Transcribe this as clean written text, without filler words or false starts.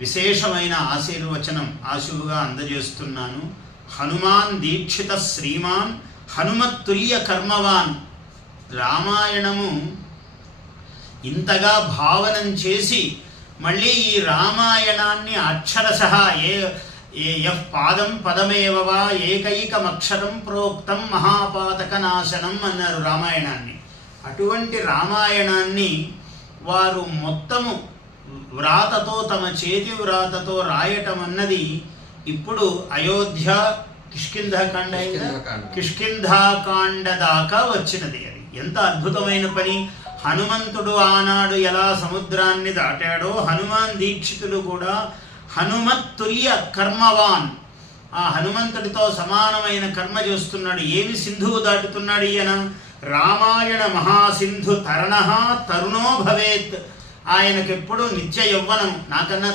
విశేషమైన ఆశీర్వచనం ఆశువుగా అందజేస్తున్నాను. హనుమాన్ దీక్షిత శ్రీమాన్ హనుమత్తుల్య కర్మవాన్. రామాయణము ఇంతగా భావనం చేసి మళ్ళీ ఈ రామాయణాన్ని అక్షరశః యః పాదం పదమేవవా ఏకైకమక్షరం ప్రోక్తం మహాపాతక నాశనం అన్నారు రామాయణాన్ని. అటువంటి రామాయణాన్ని వారు మొత్తము వ్రాతతో, తమ చేతి వ్రాతతో రాయటం అన్నది ఇప్పుడు అయోధ్య కిష్కింధాకాండ దాకా వచ్చినది. అది ఎంత అద్భుతమైన పని! హనుమంతుడు ఆనాడు ఎలా సముద్రాన్ని దాటాడో, హనుమాన్ దీక్షితుడు కూడా హనుమత్తుల్య కర్మవాన్, ఆ హనుమంతుడితో సమానమైన కర్మ చేస్తున్నాడు. ఏమి సింధువు దాటుతున్నాడు ఈయన? రామాయణ మహాసింధు తరణః తరుణో భవేత్. ఆయనకెప్పుడు నిత్య యవ్వనం. నాకన్నా